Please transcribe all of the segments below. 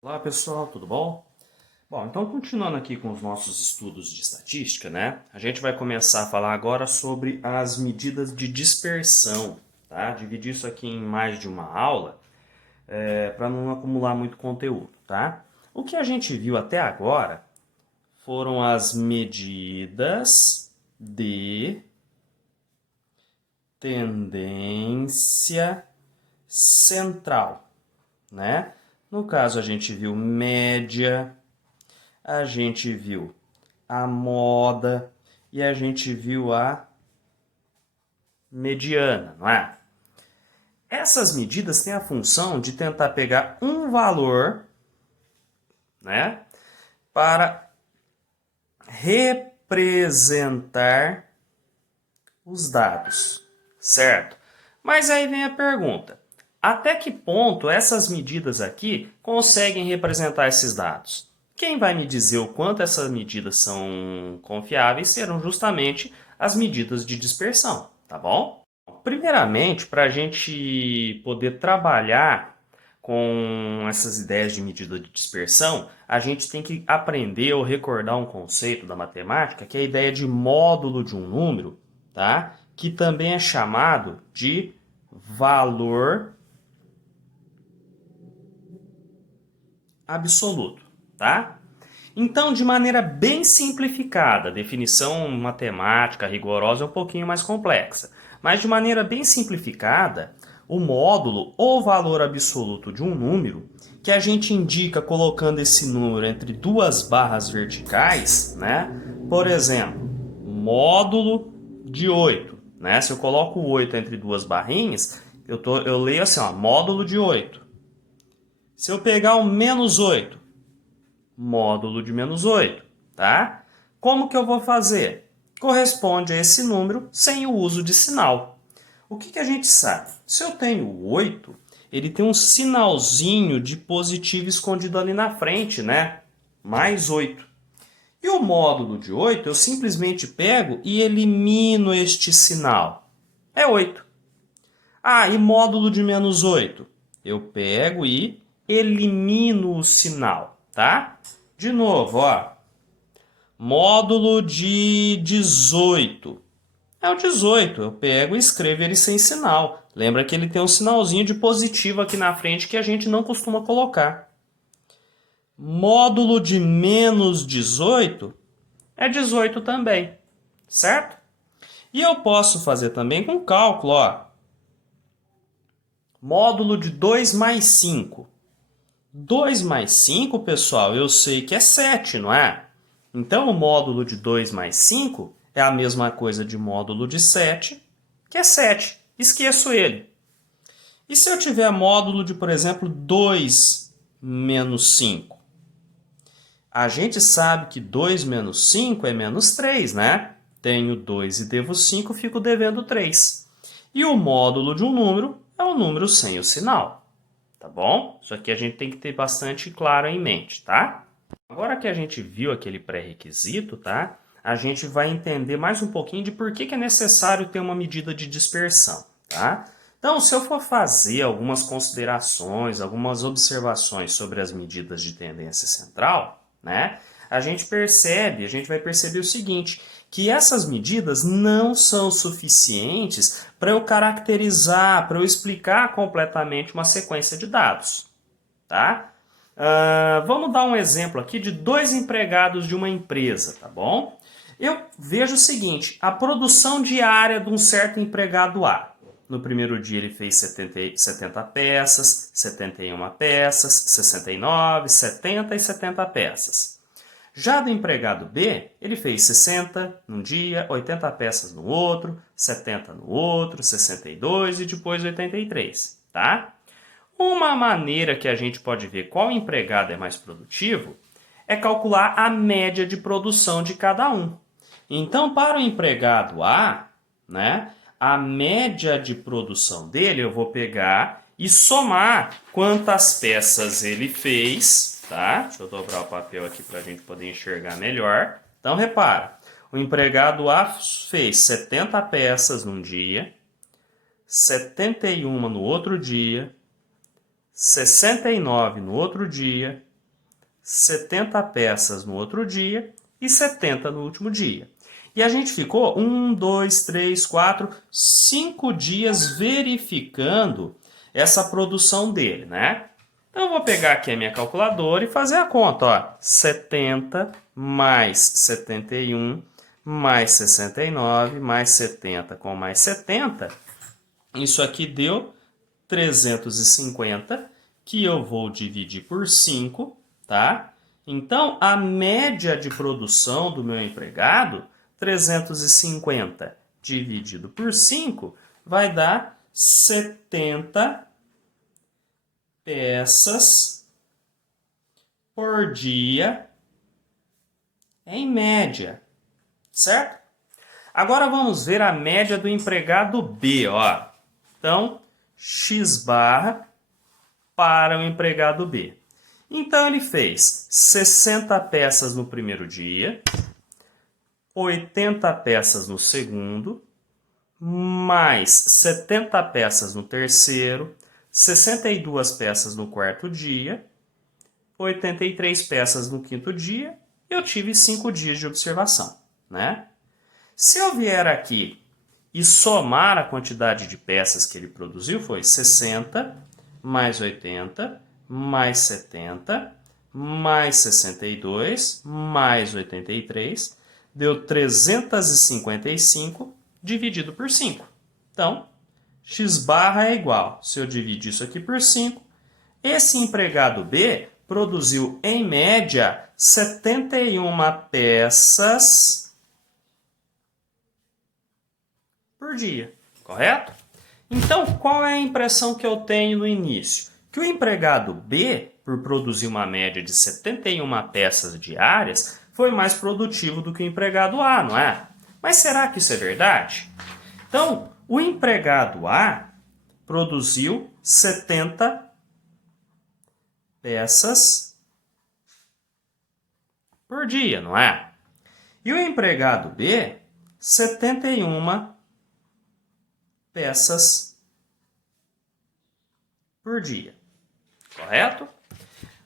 Olá pessoal, tudo bom? Bom, então continuando aqui com os nossos estudos de estatística, né? A gente vai começar a falar agora sobre as medidas de dispersão, tá? Dividir isso aqui em mais de uma aula, para não acumular muito conteúdo, tá? O que a gente viu até agora foram as medidas de tendência central, né? No caso, a gente viu média, a gente viu a moda e a gente viu a mediana, não é? Essas medidas têm a função de tentar pegar um valor, né, para representar os dados, certo? Mas aí vem a pergunta: até que ponto essas medidas aqui conseguem representar esses dados? Quem vai me dizer o quanto essas medidas são confiáveis serão justamente as medidas de dispersão, tá bom? Primeiramente, para a gente poder trabalhar com essas ideias de medida de dispersão, a gente tem que aprender ou recordar um conceito da matemática, que é a ideia de módulo de um número, tá? Que também é chamado de valor absoluto, tá? Então, de maneira bem simplificada, a definição matemática rigorosa é um pouquinho mais complexa, mas de maneira bem simplificada, o módulo ou valor absoluto de um número, que a gente indica colocando esse número entre duas barras verticais, né? Por exemplo, módulo de 8, né? Se eu coloco o 8 entre duas barrinhas, eu leio assim, ó, módulo de 8. Se eu pegar o menos 8, módulo de menos 8, tá? Como que eu vou fazer? Corresponde a esse número sem o uso de sinal. O que a gente sabe? Se eu tenho 8, ele tem um sinalzinho de positivo escondido ali na frente, né? Mais 8. E o módulo de 8, eu simplesmente pego e elimino este sinal. É 8. Ah, e módulo de menos 8? Eu pego e elimino o sinal, tá? De novo, ó. Módulo de 18. É o 18. Eu pego e escrevo ele sem sinal. Lembra que ele tem um sinalzinho de positivo aqui na frente que a gente não costuma colocar. Módulo de menos 18 é 18 também, certo? E eu posso fazer também com cálculo, ó. Módulo de 2 mais 5. 2 mais 5, pessoal, eu sei que é 7, não é? Então, o módulo de 2 mais 5 é a mesma coisa de módulo de 7, que é 7. Esqueço ele. E se eu tiver módulo de, por exemplo, 2 menos 5? A gente sabe que 2 menos 5 é menos 3, né? Tenho 2 e devo 5, fico devendo 3. E o módulo de um número é um número sem o sinal. Tá bom? Isso aqui a gente tem que ter bastante claro em mente, tá? Agora que a gente viu aquele pré-requisito, tá? A gente vai entender mais um pouquinho de por que é necessário ter uma medida de dispersão, tá? Então, se eu for fazer algumas considerações, algumas observações sobre as medidas de tendência central, né? A gente vai perceber o seguinte, que essas medidas não são suficientes para eu caracterizar, para eu explicar completamente uma sequência de dados, tá? Vamos dar um exemplo aqui de dois empregados de uma empresa, tá bom? Eu vejo o seguinte, a produção diária de um certo empregado A. No primeiro dia ele fez 70 peças, 71 peças, 69, 70 e 70 peças. Já do empregado B, ele fez 60 num dia, 80 peças no outro, 70 no outro, 62 e depois 83, tá? Uma maneira que a gente pode ver qual empregado é mais produtivo é calcular a média de produção de cada um. Então, para o empregado A, né, a média de produção dele eu vou pegar e somar quantas peças ele fez, tá? Deixa eu dobrar o papel aqui para a gente poder enxergar melhor. Então, repara, o empregado A fez 70 peças num dia, 71 no outro dia, 69 no outro dia 70 peças no outro dia e 70 no último dia. E a gente ficou 1, 2, 3, 4, 5 dias verificando essa produção dele, né? Então eu vou pegar aqui a minha calculadora e fazer a conta, ó. 70 mais 71 mais 69 mais 70 com mais 70. Isso aqui deu 350, que eu vou dividir por 5, tá? Então, a média de produção do meu empregado, 350 dividido por 5, vai dar 70 peças por dia, em média, certo? Agora vamos ver a média do empregado B, ó. Então, X barra para o empregado B. Então, ele fez 60 peças no primeiro dia, 80 peças no segundo, mais 70 peças no terceiro, 62 peças no quarto dia, 83 peças no quinto dia, eu tive 5 dias de observação, né? Se eu vier aqui e somar a quantidade de peças que ele produziu, foi 60, mais 80, mais 70, mais 62, mais 83, deu 355 dividido por 5. Então, X barra é igual, se eu dividir isso aqui por 5, esse empregado B produziu, em média, 71 peças por dia, correto? Então, qual é a impressão que eu tenho no início? Que o empregado B, por produzir uma média de 71 peças diárias, foi mais produtivo do que o empregado A, não é? Mas será que isso é verdade? Então, o empregado A produziu 70 peças por dia, não é? E o empregado B, 71 peças por dia, correto?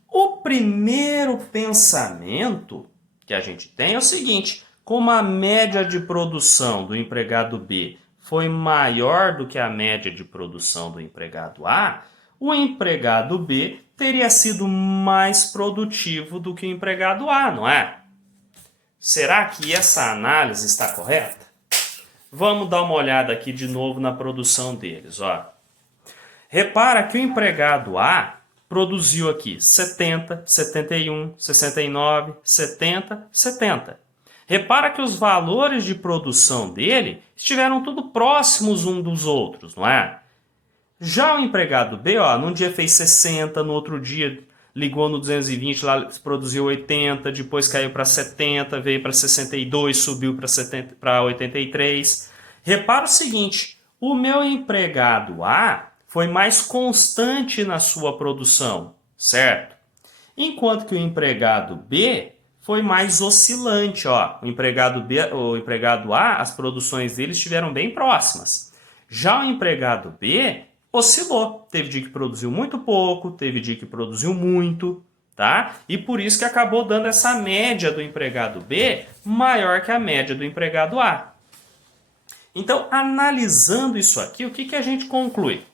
O primeiro pensamento que a gente tem é o seguinte: como a média de produção do empregado B foi maior do que a média de produção do empregado A, o empregado B teria sido mais produtivo do que o empregado A, não é? Será que essa análise está correta? Vamos dar uma olhada aqui de novo na produção deles, ó. Repara que o empregado A produziu aqui 70, 71, 69, 70, 70. Repara que os valores de produção dele estiveram tudo próximos um dos outros, não é? Já o empregado B, ó, num dia fez 60, no outro dia ligou no 220, lá produziu 80, depois caiu para 70, veio para 62, subiu para 83. Repara o seguinte, o meu empregado A foi mais constante na sua produção, certo? Enquanto que o empregado B foi mais oscilante, ó. O empregado A, as produções dele estiveram bem próximas. Já o empregado B oscilou. Teve dia que produziu muito pouco, teve dia que produziu muito, tá? E por isso que acabou dando essa média do empregado B maior que a média do empregado A. Então, analisando isso aqui, o que a gente conclui?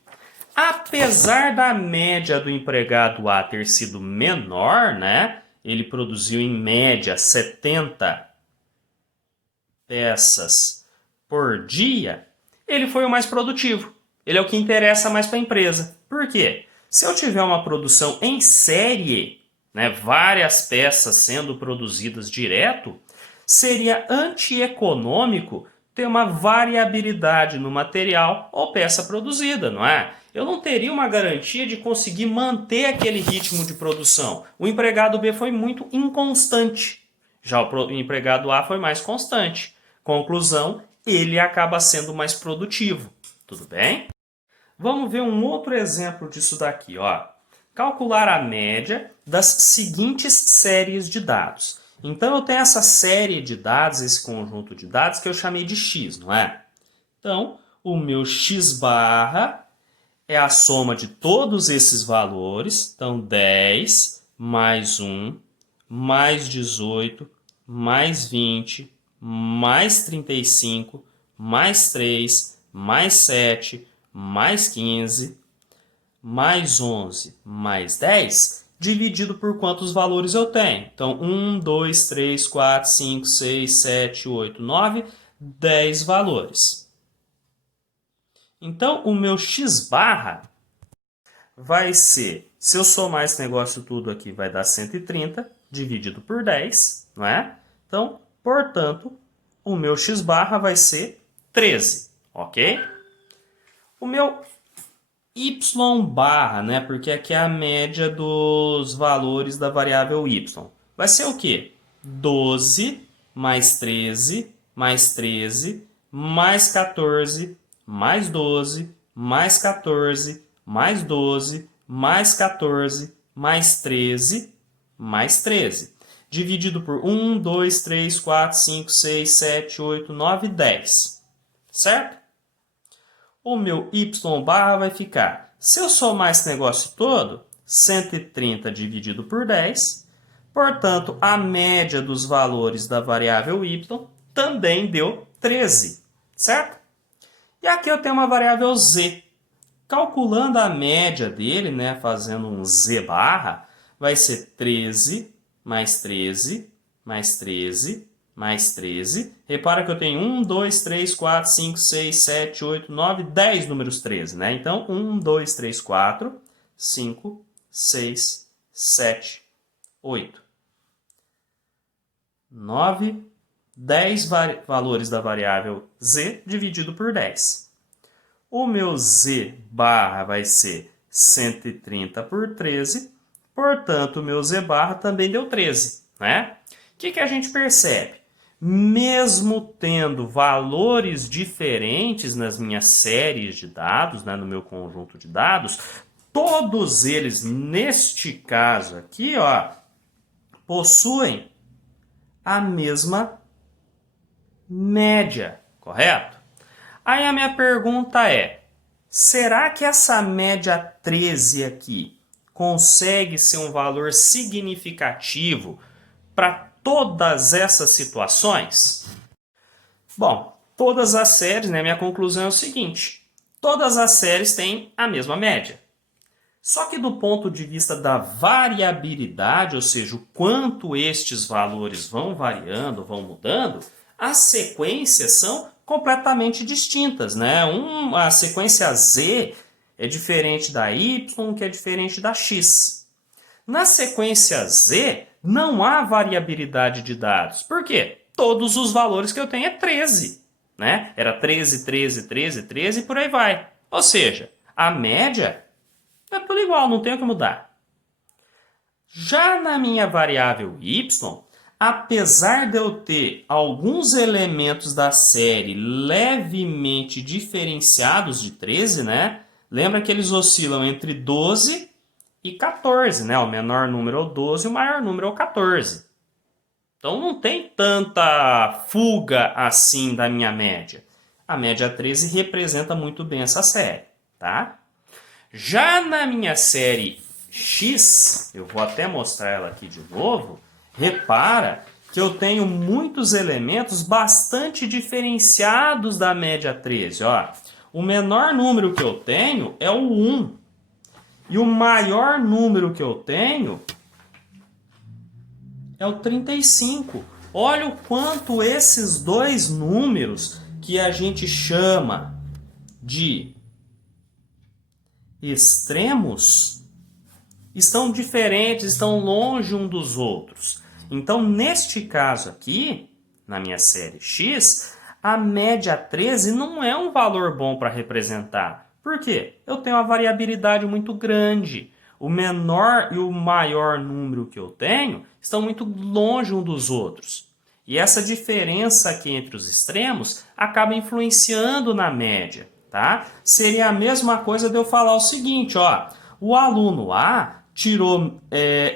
Apesar da média do empregado A ter sido menor, né? Ele produziu em média 70 peças por dia, ele foi o mais produtivo. Ele é o que interessa mais para a empresa. Por quê? Se eu tiver uma produção em série, né, várias peças sendo produzidas direto, seria antieconômico ter uma variabilidade no material ou peça produzida, não é? Eu não teria uma garantia de conseguir manter aquele ritmo de produção. O empregado B foi muito inconstante, já o empregado A foi mais constante. Conclusão, ele acaba sendo mais produtivo. Tudo bem? Vamos ver um outro exemplo disso daqui, ó. Calcular a média das seguintes séries de dados. Então, eu tenho essa série de dados, esse conjunto de dados, que eu chamei de X, não é? Então, o meu X barra é a soma de todos esses valores. Então, 10 mais 1 mais 18, mais 20, mais 35, mais 3, mais 7, mais 15, mais 11, mais 10, dividido por quantos valores eu tenho. Então, 1, 2, 3, 4, 5, 6, 7, 8, 9, 10 valores. Então, o meu x barra vai ser, se eu somar esse negócio tudo aqui, vai dar 130, dividido por 10, não é? Então, portanto, o meu x barra vai ser 13, ok? O meu y barra, né? Porque aqui é a média dos valores da variável y. Vai ser o quê? 12 mais 13, mais 13, mais 14, mais 12, mais 14, mais 12, mais 14, mais 13, mais 13. Dividido por 1, 2, 3, 4, 5, 6, 7, 8, 9, 10. Certo? O meu y barra vai ficar, se eu somar esse negócio todo, 130 dividido por 10, portanto, a média dos valores da variável y também deu 13, certo? E aqui eu tenho uma variável z. Calculando a média dele, né, fazendo um z barra, vai ser 13 mais 13 mais 13 mais 13. Repara que eu tenho 1, 2, 3, 4, 5, 6, 7, 8, 9, 10 números 13, né? Então, 1, 2, 3, 4, 5, 6, 7, 8, 9, 10 valores da variável z dividido por 10. O meu z barra vai ser 130 por 13, portanto, o meu z barra também deu 13, né? O que a gente percebe? Mesmo tendo valores diferentes nas minhas séries de dados, né, no meu conjunto de dados, todos eles, neste caso aqui, ó, possuem a mesma média, correto? Aí a minha pergunta é, será que essa média 13 aqui consegue ser um valor significativo para todas essas situações? Bom, todas as séries, né, minha conclusão é o seguinte, todas as séries têm a mesma média. Só que do ponto de vista da variabilidade, ou seja, o quanto estes valores vão variando, vão mudando, as sequências são completamente distintas, né? A sequência Z é diferente da Y, que é diferente da X. Na sequência Z, não há variabilidade de dados. Por quê? Todos os valores que eu tenho é 13, né? Era 13, 13, 13, 13 e por aí vai. Ou seja, a média é tudo igual, não tem o que mudar. Já na minha variável y, apesar de eu ter alguns elementos da série levemente diferenciados de 13, né? Lembra que eles oscilam entre 12 e 14, né? O menor número é o 12 e o maior número é o 14. Então não tem tanta fuga assim da minha média. A média 13 representa muito bem essa série, tá? Já na minha série X, eu vou até mostrar ela aqui de novo, repara que eu tenho muitos elementos bastante diferenciados da média 13. Ó. O menor número que eu tenho é o 1. E o maior número que eu tenho é o 35. Olha o quanto esses dois números que a gente chama de extremos estão diferentes, estão longe um dos outros. Então, neste caso aqui, na minha série X, a média 13 não é um valor bom para representar. Por quê? Eu tenho uma variabilidade muito grande. O menor e o maior número que eu tenho estão muito longe um dos outros. E essa diferença aqui entre os extremos acaba influenciando na média. Tá? Seria a mesma coisa de eu falar o seguinte, ó, o aluno A tirou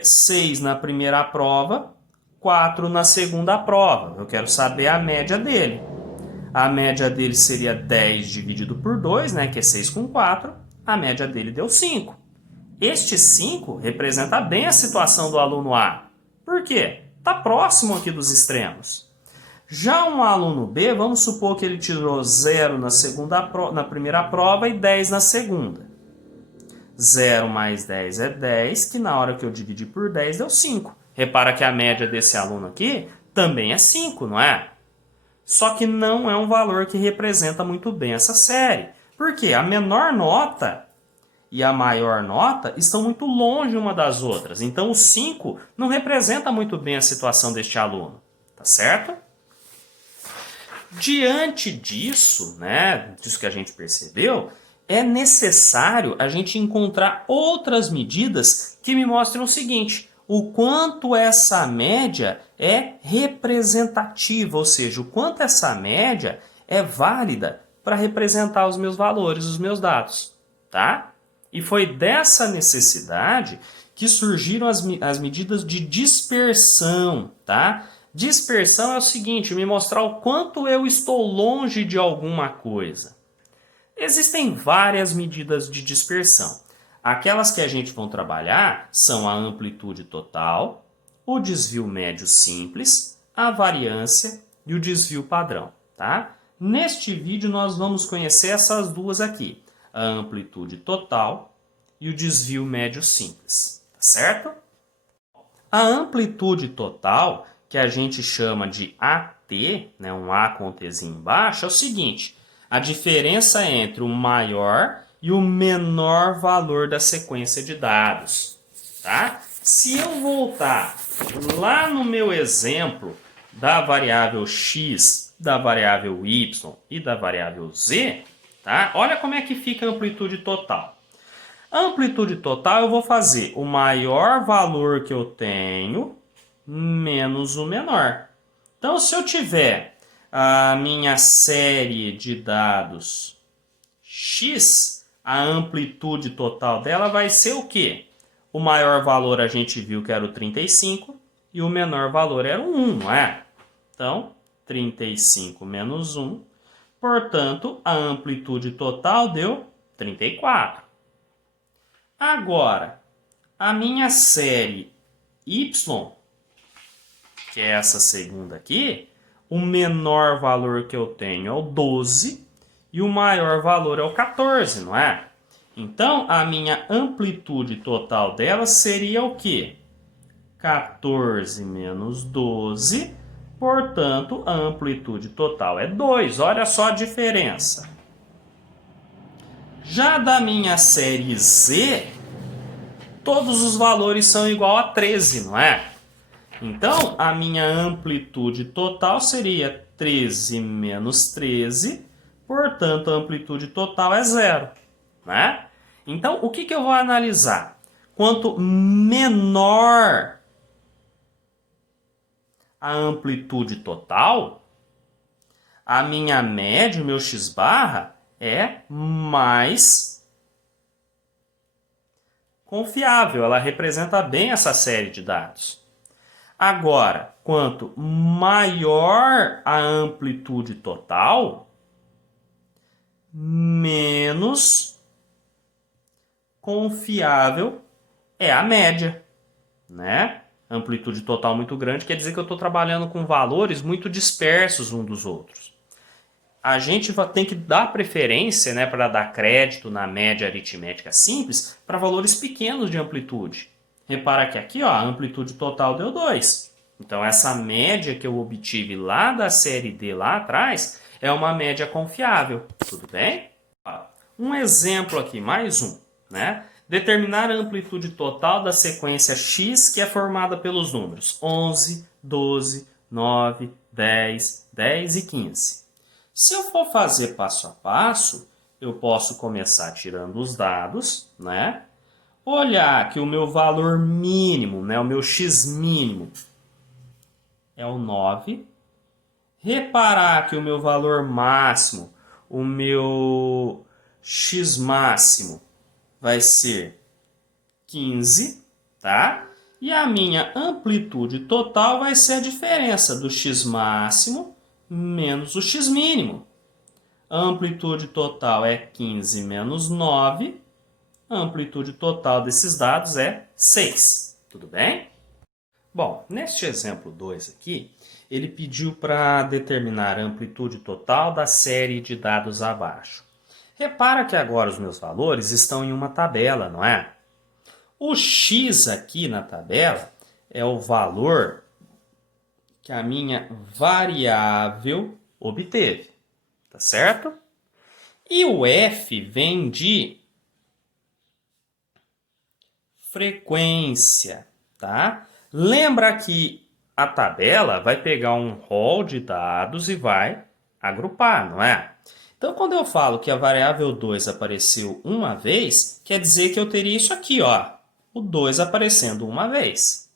6 na primeira prova, 4 na segunda prova. Eu quero saber a média dele. A média dele seria 10 dividido por 2, né, que é 6 com 4. A média dele deu 5. Este 5 representa bem a situação do aluno A. Por quê? Está próximo aqui dos extremos. Já um aluno B, vamos supor que ele tirou 0 na primeira prova e 10 na segunda. 0 mais 10 é 10, que na hora que eu dividi por 10 deu 5. Repara que a média desse aluno aqui também é 5, não é? Só que não é um valor que representa muito bem essa série. Por quê? A menor nota e a maior nota estão muito longe uma das outras. Então o 5 não representa muito bem a situação deste aluno. Tá certo? Diante disso, né, disso que a gente percebeu, é necessário a gente encontrar outras medidas que me mostrem o seguinte: o quanto essa média é representativa, ou seja, o quanto essa média é válida para representar os meus valores, os meus dados, tá? E foi dessa necessidade que surgiram as medidas de dispersão, tá? Dispersão é o seguinte, me mostrar o quanto eu estou longe de alguma coisa. Existem várias medidas de dispersão. Aquelas que a gente vai trabalhar são a amplitude total, o desvio médio simples, a variância e o desvio padrão, tá? Neste vídeo nós vamos conhecer essas duas aqui, a amplitude total e o desvio médio simples, tá certo? A amplitude total, que a gente chama de AT, né, um A com Tzinho embaixo, é o seguinte: a diferença entre o maior e o menor valor da sequência de dados. Tá? Se eu voltar lá no meu exemplo da variável x, da variável y e da variável z, tá? Olha como é que fica a amplitude total. A amplitude total eu vou fazer o maior valor que eu tenho menos o menor. Então, se eu tiver a minha série de dados x, a amplitude total dela vai ser o quê? O maior valor a gente viu que era o 35 e o menor valor era o 1, não é? Então, 35 menos 1, portanto, a amplitude total deu 34. Agora, a minha série y, que é essa segunda aqui, o menor valor que eu tenho é o 12 e o maior valor é o 14, não é? Então, a minha amplitude total dela seria o quê? 14 menos 12, portanto, a amplitude total é 2. Olha só a diferença. Já da minha série Z, todos os valores são igual a 13, não é? Então, a minha amplitude total seria 13 menos 13, portanto, a amplitude total é 0. Né? Então, o que eu vou analisar? Quanto menor a amplitude total, a minha média, o meu x-barra, é mais confiável. Ela representa bem essa série de dados. Agora, quanto maior a amplitude total, menos confiável é a média, né? Amplitude total muito grande quer dizer que eu estou trabalhando com valores muito dispersos uns dos outros. A gente tem que dar preferência, né, para dar crédito na média aritmética simples para valores pequenos de amplitude. Repara que aqui, ó, a amplitude total deu 2. Então, essa média que eu obtive lá da série D lá atrás é uma média confiável. Tudo bem? Um exemplo aqui, mais um, né? Determinar a amplitude total da sequência x que é formada pelos números 11, 12, 9, 10, 10 e 15. Se eu for fazer passo a passo, eu posso começar tirando os dados, né? Olhar que o meu valor mínimo, né, o meu x mínimo, é o 9. Reparar que o meu valor máximo, o meu x máximo, vai ser 15, tá? E a minha amplitude total vai ser a diferença do x máximo menos o x mínimo. A amplitude total é 15 menos 9. A amplitude total desses dados é 6. Tudo bem? Bom, neste exemplo 2 aqui, ele pediu para determinar a amplitude total da série de dados abaixo. Repara que agora os meus valores estão em uma tabela, não é? O x aqui na tabela é o valor que a minha variável obteve, tá certo? E o f vem de frequência, tá? Lembra que a tabela vai pegar um rol de dados e vai agrupar, não é? Então, quando eu falo que a variável 2 apareceu uma vez, quer dizer que eu teria isso aqui, ó. O 2 aparecendo uma vez.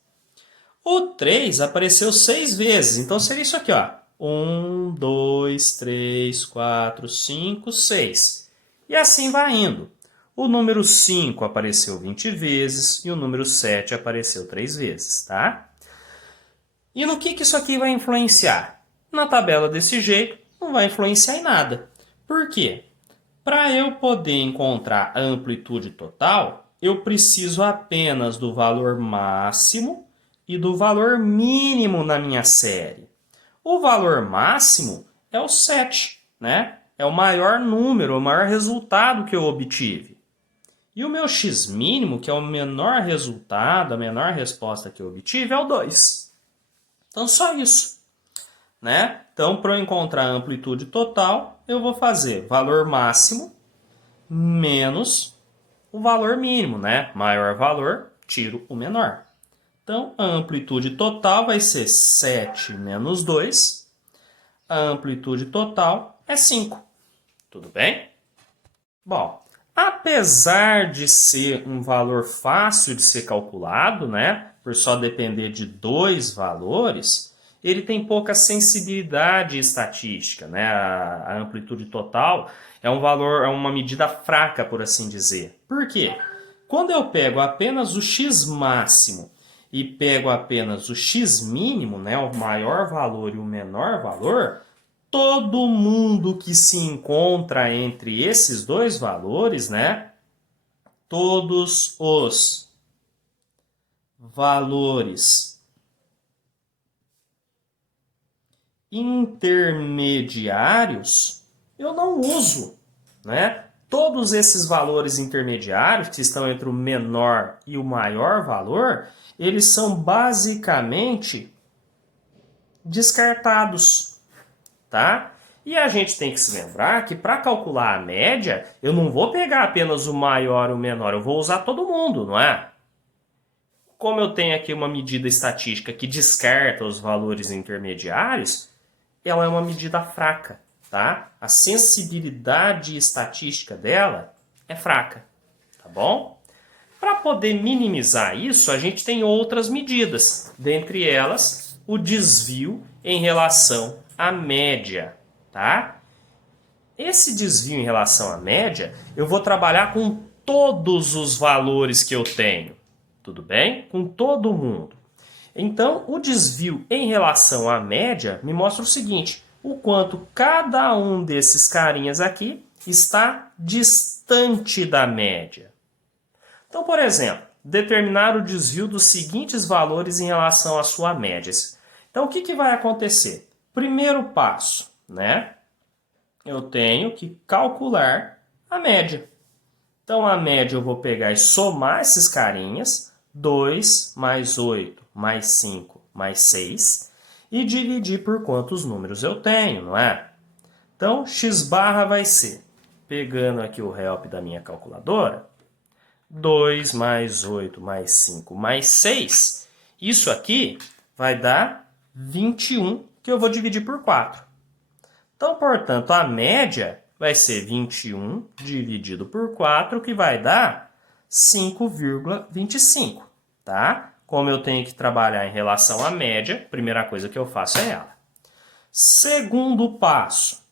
O 3 apareceu 6 vezes, então seria isso aqui, ó. 1, 2, 3, 4, 5, 6. E assim vai indo. O número 5 apareceu 20 vezes e o número 7 apareceu 3 vezes, tá? E no que isso aqui vai influenciar? Na tabela desse jeito, não vai influenciar em nada. Por quê? Para eu poder encontrar a amplitude total, eu preciso apenas do valor máximo e do valor mínimo na minha série. O valor máximo é o 7, né? É o maior número, o maior resultado que eu obtive. E o meu x mínimo, que é o menor resultado, a menor resposta que eu obtive, é o 2. Então, só isso, né? Então, para eu encontrar a amplitude total, eu vou fazer valor máximo menos o valor mínimo, né? Maior valor, tiro o menor. Então, a amplitude total vai ser 7 menos 2. A amplitude total é 5. Tudo bem? Bom, apesar de ser um valor fácil de ser calculado, né? Por só depender de dois valores, ele tem pouca sensibilidade estatística, né? A amplitude total é um valor, é uma medida fraca, por assim dizer. Por quê? Quando eu pego apenas o x máximo e pego apenas o x mínimo, né, o maior valor e o menor valor, todo mundo que se encontra entre esses dois valores, né, todos os valores intermediários, eu não uso, né? Todos esses valores intermediários, que estão entre o menor e o maior valor, eles são basicamente descartados, tá? E a gente tem que se lembrar que para calcular a média, eu não vou pegar apenas o maior e o menor, eu vou usar todo mundo, não é? Como eu tenho aqui uma medida estatística que descarta os valores intermediários, ela é uma medida fraca, tá? A sensibilidade estatística dela é fraca, tá bom? Para poder minimizar isso, a gente tem outras medidas, dentre elas o desvio em relação à média, tá? Esse desvio em relação à média, eu vou trabalhar com todos os valores que eu tenho, tudo bem? Com todo mundo. Então, o desvio em relação à média me mostra o seguinte, o quanto cada um desses carinhas aqui está distante da média. Então, por exemplo, determinar o desvio dos seguintes valores em relação à sua média. Então, o que vai acontecer? Primeiro passo, né? Eu tenho que calcular a média. Então, a média eu vou pegar e somar esses carinhas, 2 mais 8 mais 5 mais 6, e dividir por quantos números eu tenho, não é? Então, x barra vai ser, pegando aqui o help da minha calculadora, 2 mais 8 mais 5 mais 6, isso aqui vai dar 21, que eu vou dividir por 4. Então, portanto, a média vai ser 21 dividido por 4, que vai dar 5,25, tá? Como eu tenho que trabalhar em relação à média, a primeira coisa que eu faço é ela. Segundo passo,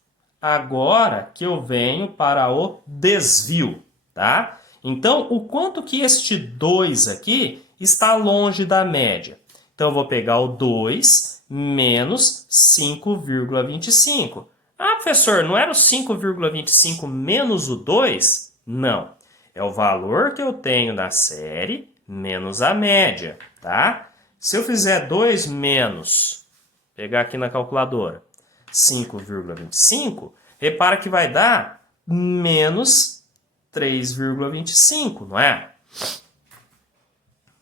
agora que eu venho para o desvio, tá? Então, o quanto que este 2 aqui está longe da média? Então, eu vou pegar o 2 menos 5,25. Ah, professor, não era o 5,25 menos o 2? Não. É o valor que eu tenho da série menos a média, tá? Se eu fizer 2 menos, pegar aqui na calculadora, 5,25, repara que vai dar menos 3,25, não é? O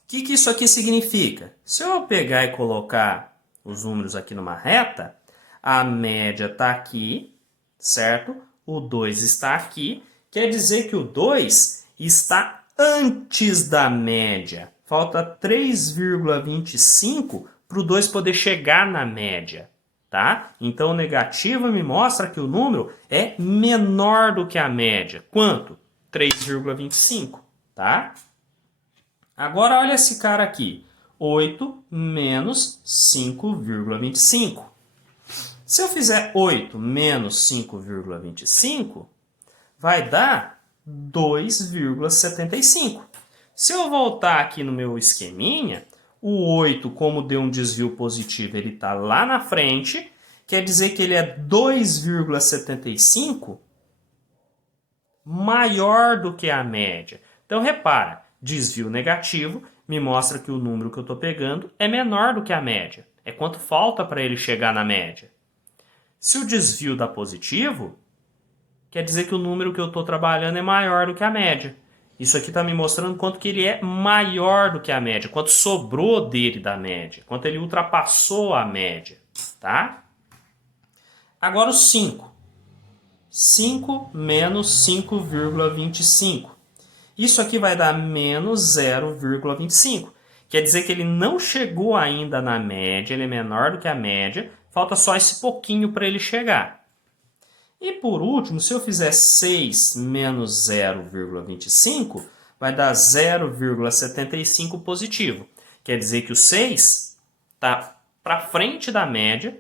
que isso aqui significa? Se eu pegar e colocar os números aqui numa reta, a média está aqui, certo? O 2 está aqui, quer dizer que o 2 está antes da média. Falta 3,25 para o 2 poder chegar na média, tá? Então o negativo me mostra que o número é menor do que a média. Quanto? 3,25, tá? Agora olha esse cara aqui, 8 menos 5,25. Se eu fizer 8 menos 5,25, vai dar 2,75. Se eu voltar aqui no meu esqueminha, o 8, como deu um desvio positivo, ele está lá na frente, quer dizer que ele é 2,75 maior do que a média. Então, repara, desvio negativo me mostra que o número que eu estou pegando é menor do que a média. É quanto falta para ele chegar na média. Se o desvio dá positivo, quer dizer que o número que eu estou trabalhando é maior do que a média. Isso aqui está me mostrando quanto que ele é maior do que a média, quanto sobrou dele da média, quanto ele ultrapassou a média, tá? Agora o 5. 5 menos 5,25. Isso aqui vai dar menos 0,25. Quer dizer que ele não chegou ainda na média, ele é menor do que a média, falta só esse pouquinho para ele chegar. E por último, se eu fizer 6 menos 0,25, vai dar 0,75 positivo. Quer dizer que o 6 está para frente da média,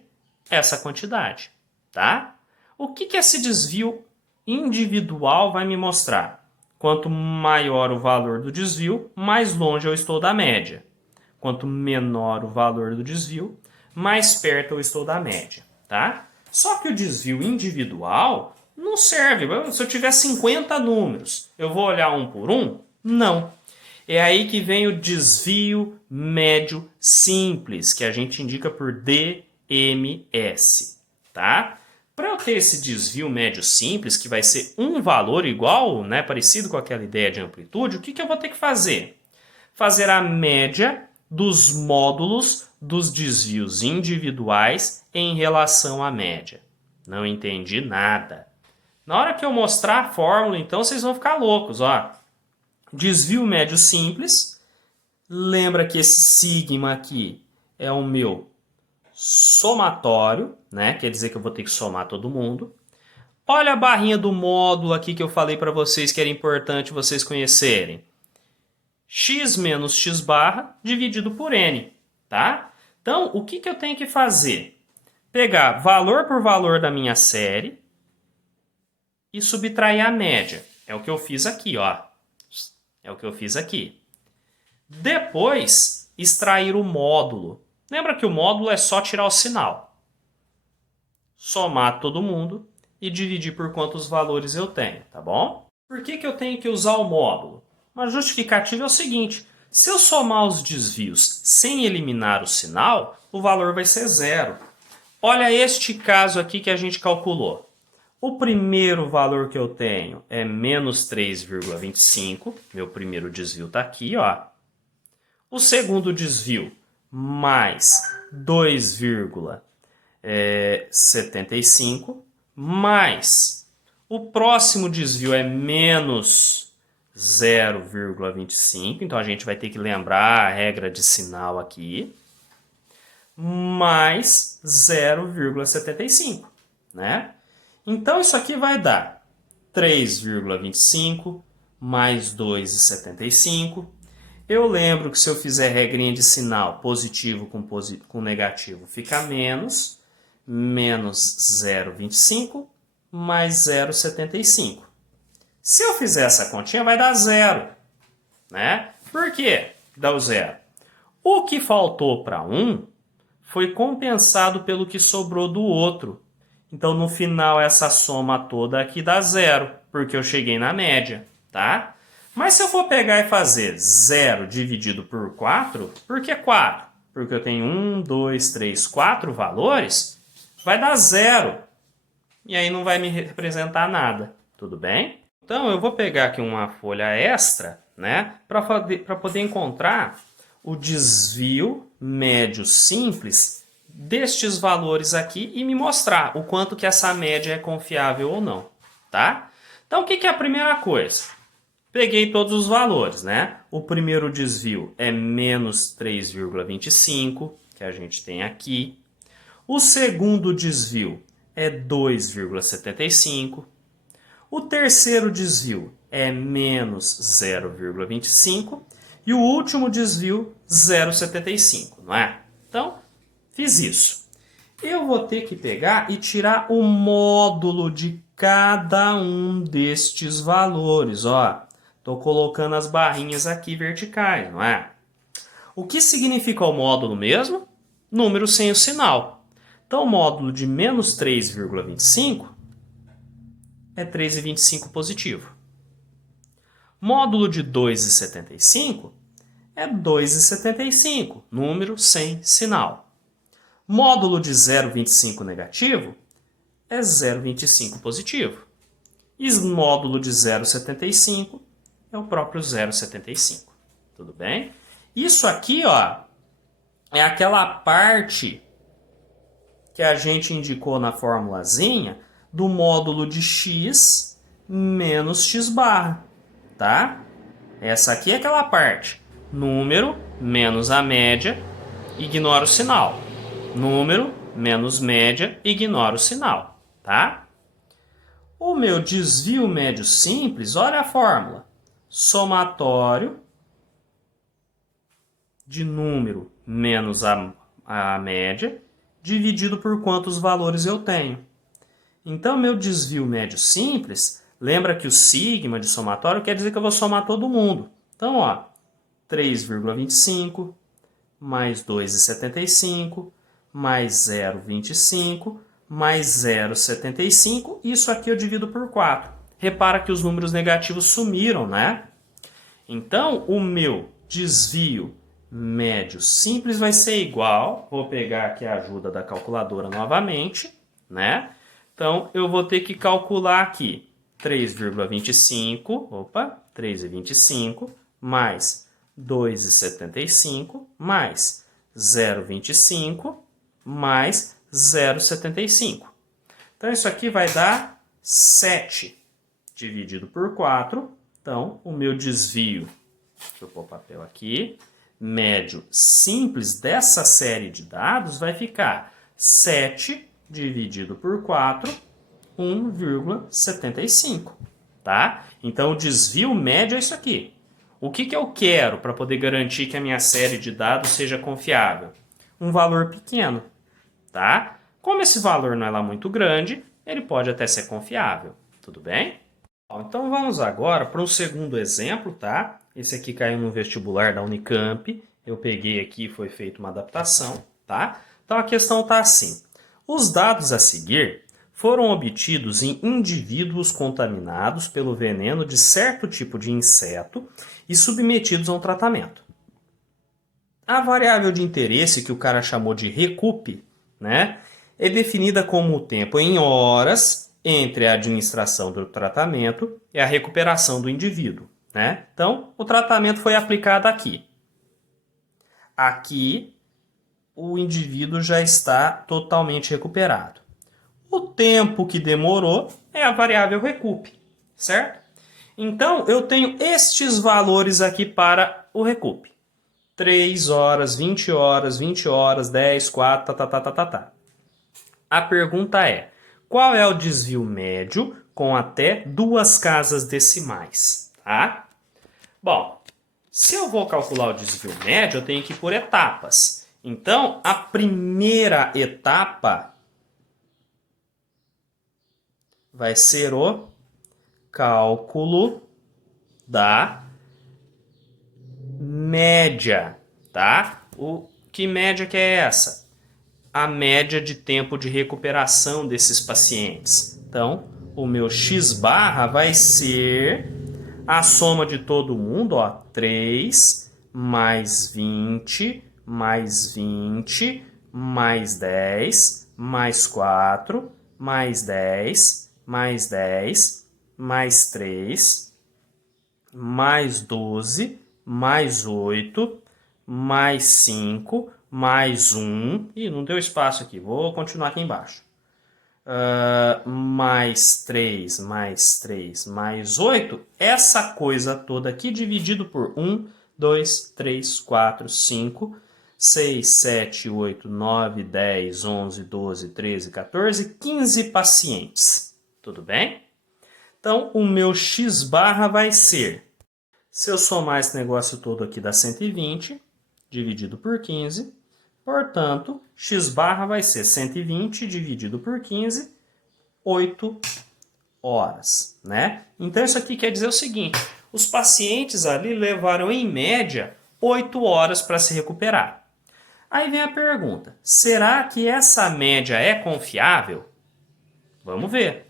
essa quantidade, tá? O que esse desvio individual vai me mostrar? Quanto maior o valor do desvio, mais longe eu estou da média. Quanto menor o valor do desvio, mais perto eu estou da média, tá? Só que o desvio individual não serve. Se eu tiver 50 números, eu vou olhar um por um? Não. É aí que vem o desvio médio simples, que a gente indica por DMS, tá? Para eu ter esse desvio médio simples, que vai ser um valor igual, né, parecido com aquela ideia de amplitude, o que eu vou ter que fazer? Fazer a média dos módulos dos desvios individuais em relação à média. Não entendi nada. Na hora que eu mostrar a fórmula, então, vocês vão ficar loucos, ó. Desvio médio simples. Lembra que esse sigma aqui é o meu somatório, né? Quer dizer que eu vou ter que somar todo mundo. Olha a barrinha do módulo aqui que eu falei para vocês que era importante vocês conhecerem. X menos x barra dividido por n, tá? Então, o que eu tenho que fazer? Pegar valor por valor da minha série e subtrair a média. É o que eu fiz aqui, ó. É o que eu fiz aqui. Depois, extrair o módulo. Lembra que o módulo é só tirar o sinal. Somar todo mundo e dividir por quantos valores eu tenho, tá bom? Por que eu tenho que usar o módulo? Uma justificativa é o seguinte: se eu somar os desvios sem eliminar o sinal, o valor vai ser zero. Olha este caso aqui que a gente calculou. O primeiro valor que eu tenho é menos 3,25. Meu primeiro desvio está aqui, ó. O segundo desvio, mais 2,75, mais o próximo desvio é menos 0,25, então a gente vai ter que lembrar a regra de sinal aqui, mais 0,75, né? Então isso aqui vai dar 3,25 mais 2,75. Eu lembro que se eu fizer regrinha de sinal positivo com negativo, fica menos 0,25 mais 0,75. Se eu fizer essa continha, vai dar zero, né? Por que dá o zero? O que faltou para um foi compensado pelo que sobrou do outro. Então, no final, essa soma toda aqui dá zero, porque eu cheguei na média, tá? Mas se eu for pegar e fazer 0 dividido por 4, por que 4? porque eu tenho 1, 2, 3, 4 valores, vai dar 0. E aí não vai me representar nada, tudo bem? Então eu vou pegar aqui uma folha extra, né, para poder encontrar o desvio médio simples destes valores aqui e me mostrar o quanto que essa média é confiável ou não, tá? Então o que é a primeira coisa? Peguei todos os valores, né? O primeiro desvio é menos 3,25, que a gente tem aqui. O segundo desvio é 2,75. O terceiro desvio é menos 0,25. E o último desvio, 0,75, não é? Então, fiz isso. Eu vou ter que pegar e tirar o módulo de cada um destes valores, ó. Estou colocando as barrinhas aqui verticais, não é? O que significa o módulo mesmo? Número sem o sinal. Então, o módulo de menos 3,25 é 3,25 positivo. Módulo de 2,75 é 2,75, número sem sinal. Módulo de 0,25 negativo é 0,25 positivo. E módulo de 0,75 é o próprio 0,75. Tudo bem? Isso aqui, ó, é aquela parte que a gente indicou na formulazinha do módulo de x menos x barra, tá? Essa aqui é aquela parte. Número menos a média, ignora o sinal. Número menos média, ignora o sinal, tá? O meu desvio médio simples, olha a fórmula. Somatório de número menos a média, dividido por quantos valores eu tenho. Então, meu desvio médio simples, lembra que o sigma de somatório quer dizer que eu vou somar todo mundo. Então, ó, 3,25 mais 2,75 mais 0,25 mais 0,75, isso aqui eu divido por 4. Repara que os números negativos sumiram, né? Então, o meu desvio médio simples vai ser igual, vou pegar aqui a ajuda da calculadora novamente, né? Então, eu vou ter que calcular aqui 3,25 mais 2,75 mais 0,25 mais 0,75. Então, isso aqui vai dar 7 dividido por 4. Então, o meu desvio, deixa eu pôr o papel aqui, médio simples dessa série de dados vai ficar 7 dividido por 4, 1,75, tá? Então, o desvio médio é isso aqui. O que eu quero para poder garantir que a minha série de dados seja confiável? Um valor pequeno, tá? Como esse valor não é lá muito grande, ele pode até ser confiável, tudo bem? Então vamos agora para um segundo exemplo, tá? Esse aqui caiu no vestibular da Unicamp, eu peguei aqui e foi feita uma adaptação, tá? Então a questão está assim. Os dados a seguir foram obtidos em indivíduos contaminados pelo veneno de certo tipo de inseto e submetidos a um tratamento. A variável de interesse, que o cara chamou de recup, né, é definida como o tempo em horas entre a administração do tratamento e a recuperação do indivíduo, né? Então, o tratamento foi aplicado aqui. Aqui, o indivíduo já está totalmente recuperado. O tempo que demorou é a variável recup, certo? Então, eu tenho estes valores aqui para o recup. 3 horas, 20 horas, 20 horas, 10, 4, tá. A pergunta é, qual é o desvio médio com até 2 casas decimais, tá? Bom, se eu vou calcular o desvio médio, eu tenho que ir por etapas. Então, a primeira etapa vai ser o cálculo da média, tá? Que média que é essa? A média de tempo de recuperação desses pacientes. Então, o meu x barra vai ser a soma de todo mundo, ó, 3 mais 20 mais 20, mais 10, mais 4, mais 10, mais 10, mais 3, mais 12, mais 8, mais 5, mais 1. Ih, não deu espaço aqui, vou continuar aqui embaixo. Mais 3, mais 3, mais 8. Essa coisa toda aqui dividido por 1, 2, 3, 4, 5, 6, 7, 8, 9, 10, 11, 12, 13, 14, 15 pacientes. Tudo bem? Então, o meu x barra vai ser, se eu somar esse negócio todo aqui dá 120, dividido por 15, portanto, x barra vai ser 120 dividido por 15, 8 horas, né? Então, isso aqui quer dizer o seguinte, os pacientes ali levaram, em média, 8 horas para se recuperar. Aí vem a pergunta, será que essa média é confiável? Vamos ver.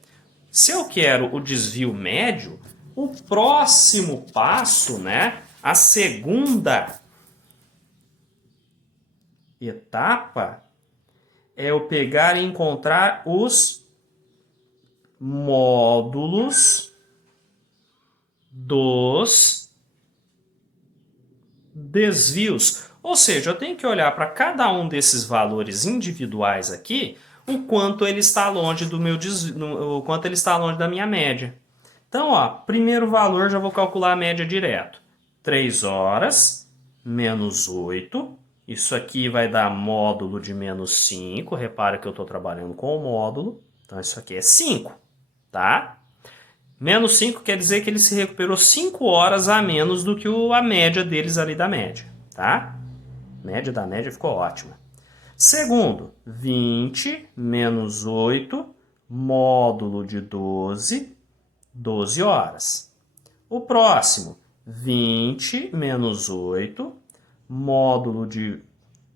Se eu quero o desvio médio, o próximo passo, né, a segunda etapa, é eu pegar e encontrar os módulos dos desvios. Ou seja, eu tenho que olhar para cada um desses valores individuais aqui, o quanto ele está longe do meu desvio, o quanto ele está longe da minha média. Então, ó, primeiro valor já vou calcular a média direto. 3 horas menos 8. Isso aqui vai dar módulo de menos 5. Repara que eu estou trabalhando com o módulo. Então, isso aqui é 5, tá? Menos 5 quer dizer que ele se recuperou 5 horas a menos do que a média deles ali da média, tá? Média da média ficou ótima. Segundo, 20 menos 8, módulo de 12, 12 horas. O próximo, 20 menos 8, módulo de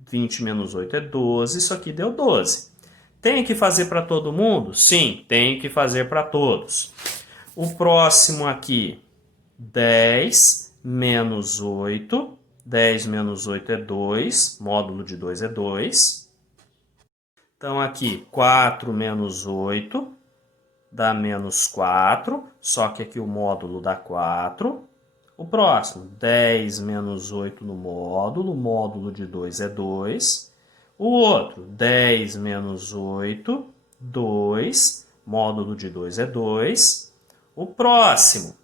20 menos 8 é 12, isso aqui deu 12. Tem que fazer para todo mundo? Sim, tem que fazer para todos. O próximo aqui, 10 menos 8, 10 menos 8 é 2, módulo de 2 é 2. Então aqui, 4 menos 8 dá menos 4, só que aqui o módulo dá 4. O próximo, 10 menos 8 no módulo de 2 é 2. O outro, 10 menos 8, 2, módulo de 2 é 2. O próximo,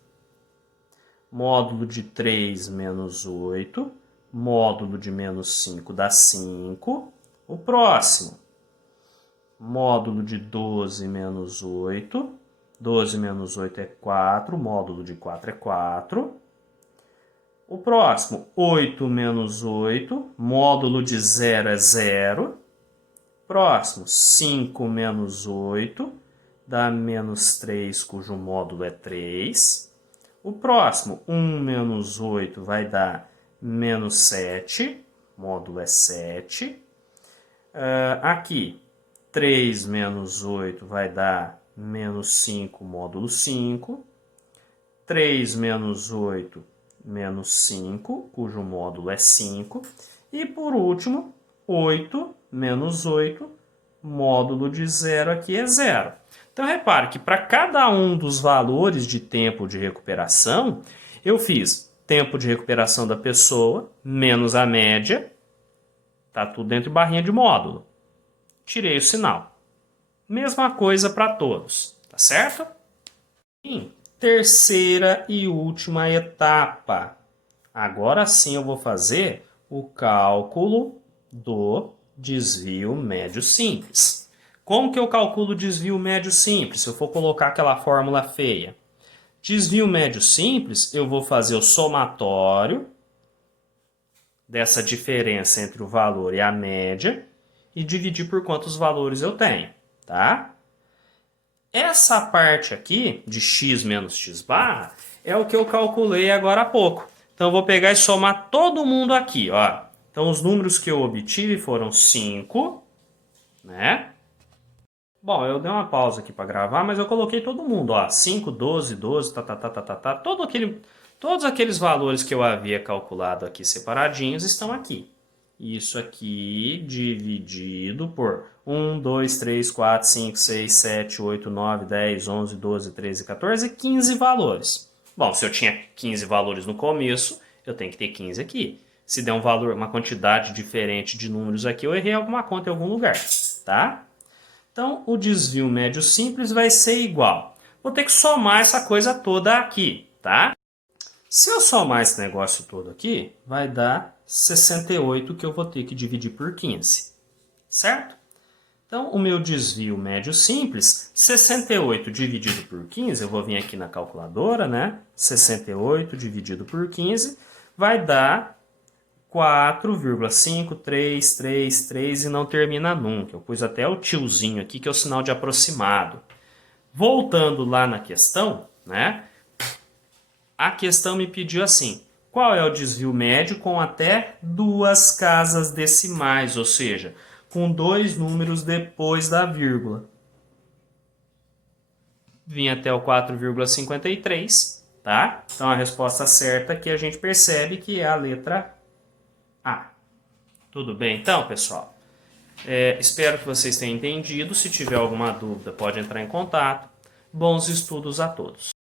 módulo de 3 menos 8, módulo de menos 5 dá 5. O próximo, módulo de 12 menos 8, 12 menos 8 é 4, módulo de 4 é 4. O próximo, 8 menos 8, módulo de 0 é 0. Próximo, 5 menos 8, dá menos 3, cujo módulo é 3. O próximo, 1 menos 8, vai dar menos 7, módulo é 7. Aqui, 3 menos 8 vai dar menos 5, módulo 5. 3 menos 8, menos 5, cujo módulo é 5. E por último, 8 menos 8, módulo de 0 aqui é 0. Então, repare que para cada um dos valores de tempo de recuperação, eu fiz tempo de recuperação da pessoa, menos a média, tá tudo dentro de barrinha de módulo. Tirei o sinal. Mesma coisa para todos, tá certo? E terceira e última etapa. Agora sim eu vou fazer o cálculo do desvio médio simples. Como que eu calculo o desvio médio simples? Se eu for colocar aquela fórmula feia. Desvio médio simples, eu vou fazer o somatório dessa diferença entre o valor e a média e dividir por quantos valores eu tenho, tá? Essa parte aqui, de x menos x barra, é o que eu calculei agora há pouco. Então, eu vou pegar e somar todo mundo aqui, ó. Então, os números que eu obtive foram 5, né? Bom, eu dei uma pausa aqui para gravar, mas eu coloquei todo mundo, ó. 5, 12, 12, todos aqueles valores que eu havia calculado aqui separadinhos estão aqui. isso aqui dividido por 1, 2, 3, 4, 5, 6, 7, 8, 9, 10, 11, 12, 13, 14, 15 valores. Bom, se eu tinha 15 valores no começo, eu tenho que ter 15 aqui. Se der um valor, uma quantidade diferente de números aqui, eu errei alguma conta em algum lugar, tá? Então, o desvio médio simples vai ser igual. Vou ter que somar essa coisa toda aqui, tá? Se eu somar esse negócio todo aqui, vai dar 68 que eu vou ter que dividir por 15, certo? Então, o meu desvio médio simples, 68 dividido por 15, eu vou vir aqui na calculadora, né? 68 dividido por 15 vai dar 4,5333 e não termina nunca. Eu pus até o tiozinho aqui, que é o sinal de aproximado. Voltando lá na questão, né? A questão me pediu assim: qual é o desvio médio com até 2 casas decimais, ou seja, com 2 números depois da vírgula? Vim até o 4,53, tá? Então a resposta certa aqui a gente percebe que é a letra A. Tudo bem então, pessoal? Espero que vocês tenham entendido. Se tiver alguma dúvida, pode entrar em contato. Bons estudos a todos.